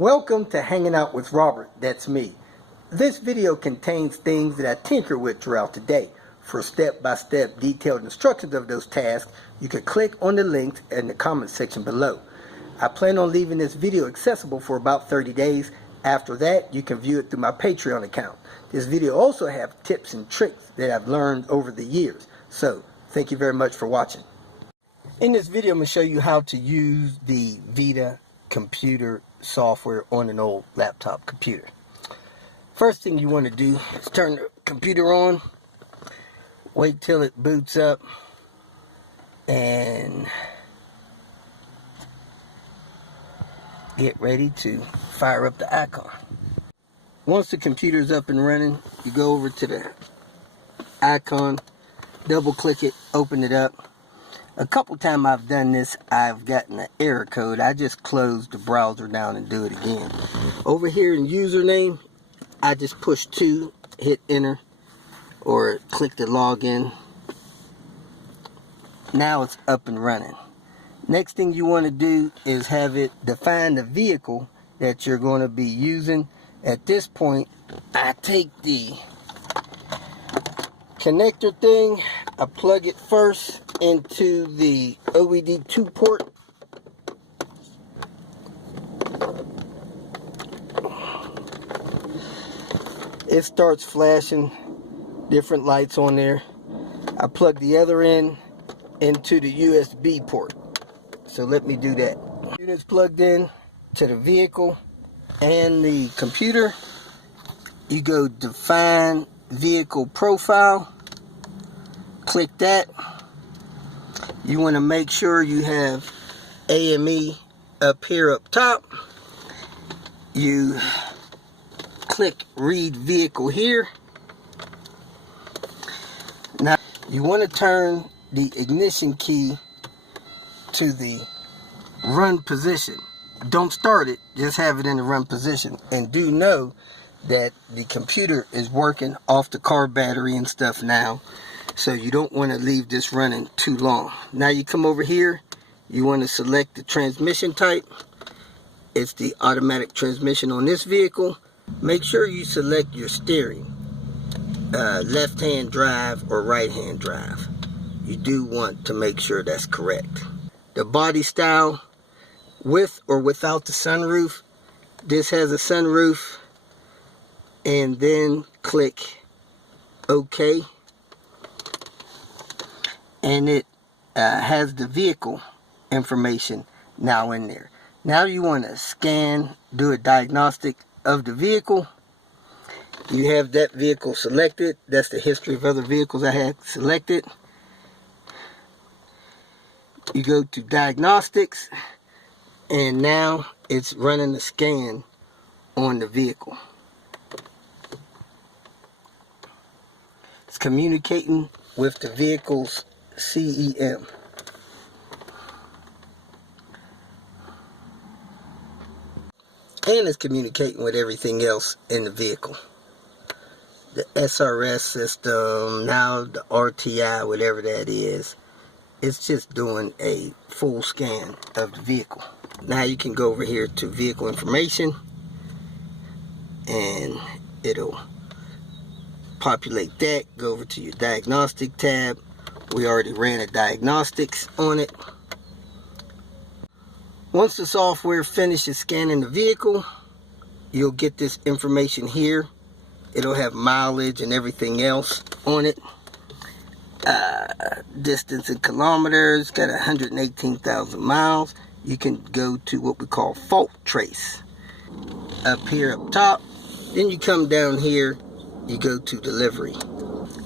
Welcome to Hanging Out with Robert, that's me. This video contains things that I tinker with throughout the day. For step-by-step detailed instructions of those tasks, you can click on the links in the comment section below. I plan on leaving this video accessible for about 30 days. After that, you can view it through my Patreon account. This video also has tips and tricks that I've learned over the years. So, thank you very much for watching. In this video, I'm going to show you how to use the VIDA computer software on an old laptop computer. First thing you want to do is turn the computer on, wait till it boots up, and get ready to fire up the icon. Once the computer is up and running, you go over to the icon, double click it, open it up. A couple times I've done this, I've gotten an error code. I just close the browser down and do it again. Over here in username, I just push 2, hit enter, or click the login. Now it's up and running. Next thing you want to do is have it define the vehicle that you're going to be using. At this point, I take the connector thing, I plug it first into the OBD2 port. It starts flashing different lights on there. I plug the other end into the USB port. So let me do that. It's plugged in to the vehicle and the computer. You go define vehicle profile, click that. You want to make sure you have AME up here up top. You click read vehicle here. Now you want to turn the ignition key to the run position. Don't start it, just have it in the run position. And do know that the computer is working off the car battery and stuff now, so you don't want to leave this running too long. Now you come over here, you want to select the transmission type. It's the automatic transmission on this vehicle. Make sure you select your steering, left hand drive or right hand drive. You do want to make sure that's correct. The body style, with or without the sunroof. This has a sunroof. And then click OK, and it has the vehicle information now in there. Now you want to scan, do a diagnostic of the vehicle. You have that vehicle selected. That's the history of other vehicles I had selected. You go to diagnostics, and now it's running a scan on the vehicle. It's communicating with the vehicle's CEM. And it's communicating with everything else in the vehicle. The SRS system, now the RTI, whatever that is. It's just doing a full scan of the vehicle. Now you can go over here to vehicle information, and it'll populate that. Go over to your diagnostic tab. We already ran a diagnostics on it. Once the software finishes scanning the vehicle, you'll get this information here. It'll have mileage and everything else on it. Distance in kilometers, got 118,000 miles. You can go to what we call fault trace up here up top. Then you come down here, you go to delivery,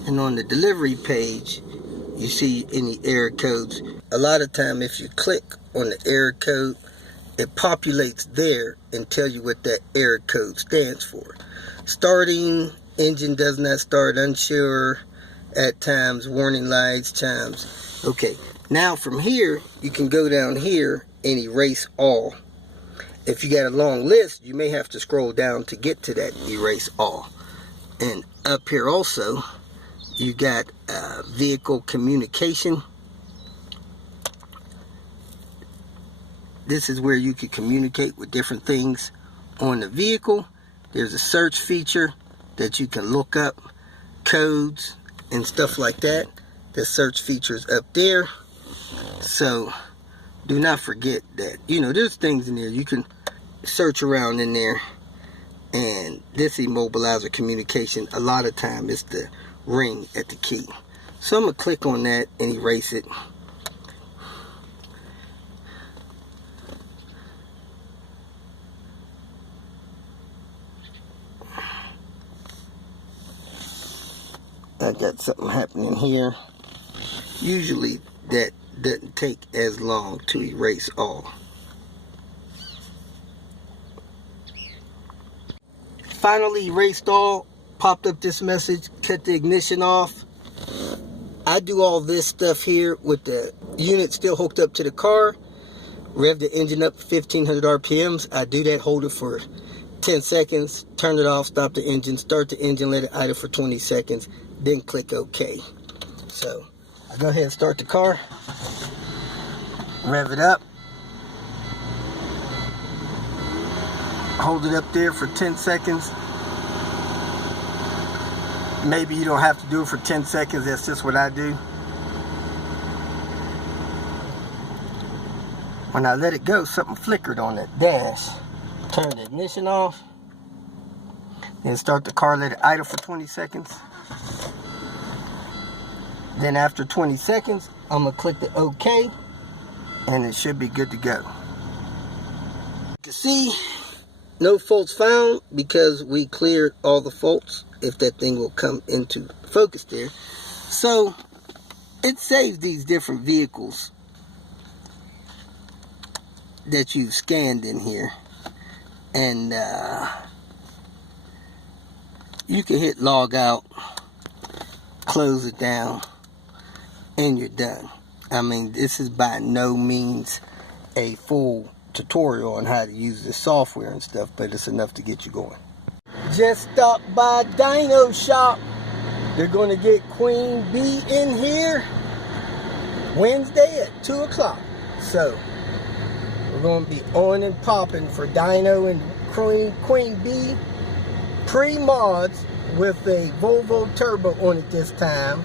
and on the delivery page you see any error codes. A lot of time if you click on the error code, it populates there and tell you what that error code stands for. Starting, engine does not start, unsure, at times, warning lights, chimes. Okay, now from here you can go down here and erase all. If you got a long list, you may have to scroll down to get to that erase all. And up here also, you got vehicle communication. This is where you can communicate with different things on the vehicle, there's a search feature that you can look up codes and stuff like that. The search feature is up there. So do not forget that, you know, there's things in there you can search around in there. And this immobilizer communication, a lot of time is the ring at the key. So I'm gonna click on that and erase it. I got something happening here. Usually that doesn't take as long to erase all. Finally erased all. Popped up this message, cut the ignition off. I do all this stuff here with the unit still hooked up to the car. Rev the engine up 1500 RPMs. I do that, hold it for 10 seconds, turn it off, stop the engine, start the engine, let it idle for 20 seconds, then click OK. So I go ahead and start the car, rev it up, hold it up there for 10 seconds. Maybe you don't have to do it for 10 seconds, that's just what I do. When I let it go, something flickered on the dash. Turn the ignition off, then start the car, let it idle for 20 seconds. Then after 20 seconds, I'm gonna click the OK, and it should be good to go. You can see, no faults found because we cleared all the faults, if that thing will come into focus there. So it saves these different vehicles that you've scanned in here. And you can hit log out, close it down, and you're done. I mean, this is by no means a full tutorial on how to use this software and stuff, but it's enough to get you going. Just stopped by Dyno Shop. They're going to get Queen Bee in here Wednesday at 2 o'clock. So we're going to be on and popping for Dyno and Queen Bee pre-mods with a Volvo turbo on it this time.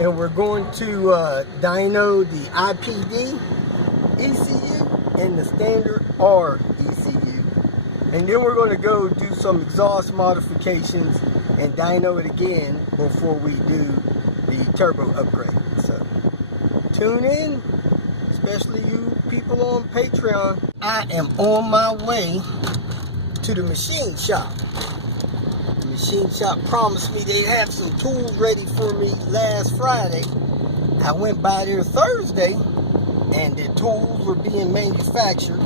And we're going to dyno the IPD ECU and the standard R ECU. And then we're going to go do some exhaust modifications and dyno it again before we do the turbo upgrade. So tune in, especially you people on Patreon. I am on my way to the machine shop. The machine shop promised me they'd have some tools ready for me last Friday. I went by there Thursday and the tools were being manufactured.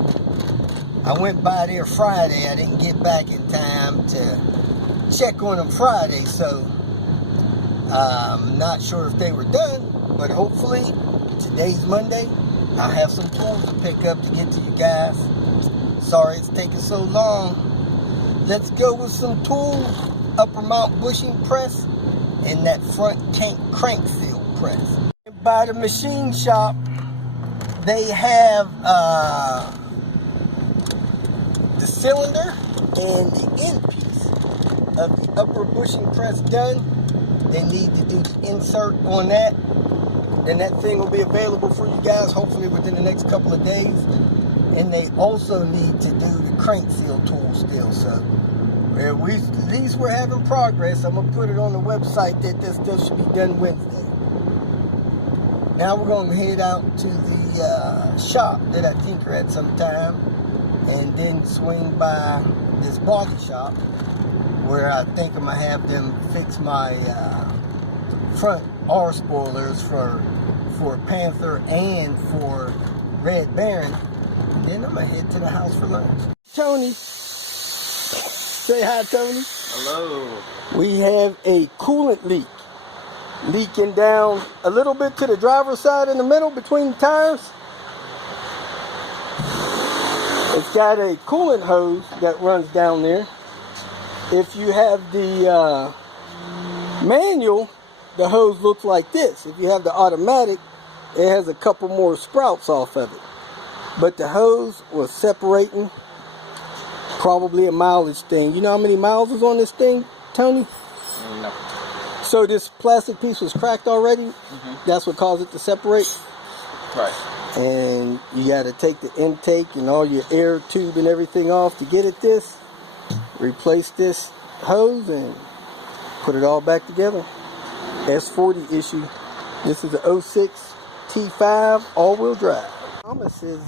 I went by there Friday. I didn't get back in time to check on them Friday, so I'm not sure if they were done, but hopefully today's Monday. I'll have some tools to pick up to get to you guys. Sorry it's taking so long. Let's go with some tools. Upper mount bushing press and that front tank crank seal press. By the machine shop, they have the cylinder and the end piece of the upper bushing press done. They need to do the insert on that. Then that thing will be available for you guys hopefully within the next couple of days. And they also need to do the crank seal tool still. So at least we're having progress. I'm going to put it on the website that this still should be done Wednesday. Now we're going to head out to the shop that I tinker at sometime, and then swing by this body shop where I think I'm going to have them fix my front R spoilers for Panther and for Red Baron. And then I'm going to head to the house for lunch. Tony. Say hi, Tony. Hello. We have a coolant leak. Leaking down a little bit to the driver's side in the middle between the tires. It's got a coolant hose that runs down there. If you have the manual, the hose looks like this. If you have the automatic, it has a couple more sprouts off of it. But the hose was separating, probably a mileage thing. You know how many miles is on this thing, Tony? No. So this plastic piece was cracked already? That's what caused it to separate? Right. And you got to take the intake and all your air tube and everything off to get at this. Replace this hose and put it all back together. S40 issue. This is a 06 T5 all-wheel drive. Thomas is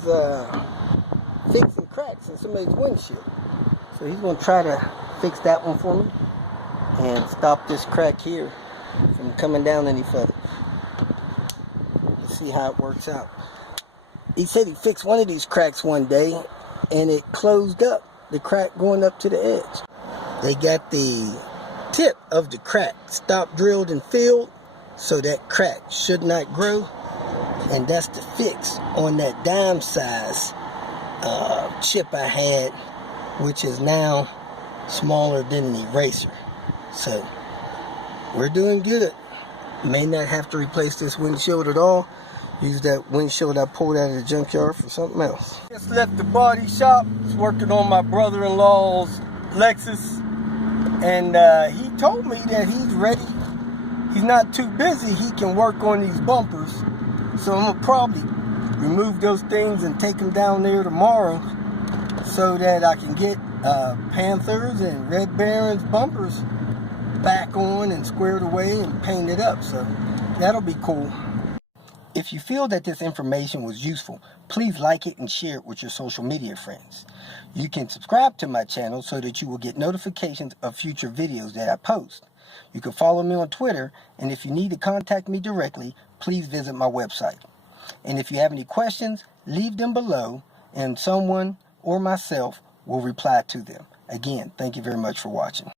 fixing cracks in somebody's windshield. So he's going to try to fix that one for me and stop this crack here from coming down any further. Let's see how it works out. He said he fixed one of these cracks one day and it closed up, the crack going up to the edge. They got the tip of the crack stop drilled and filled so that crack should not grow, and that's the fix on that dime size chip I had, which is now smaller than an eraser. So we're doing good. May not have to replace this windshield at all. Use that windshield I pulled out of the junkyard for something else. Just left the body shop. Was working on my brother-in-law's Lexus, and he told me that he's ready. He's not too busy. He can work on these bumpers. So I'm gonna probably remove those things and take them down there tomorrow so that I can get Panthers and Red Barons bumpers back on and squared away and painted up. So that'll be cool. If you feel that this information was useful, please like it and share it with your social media friends. You can subscribe to my channel so that you will get notifications of future videos that I post. You can follow me on Twitter, and if you need to contact me directly, please visit my website. And if you have any questions, leave them below, and someone or myself will reply to them. Again, thank you very much for watching.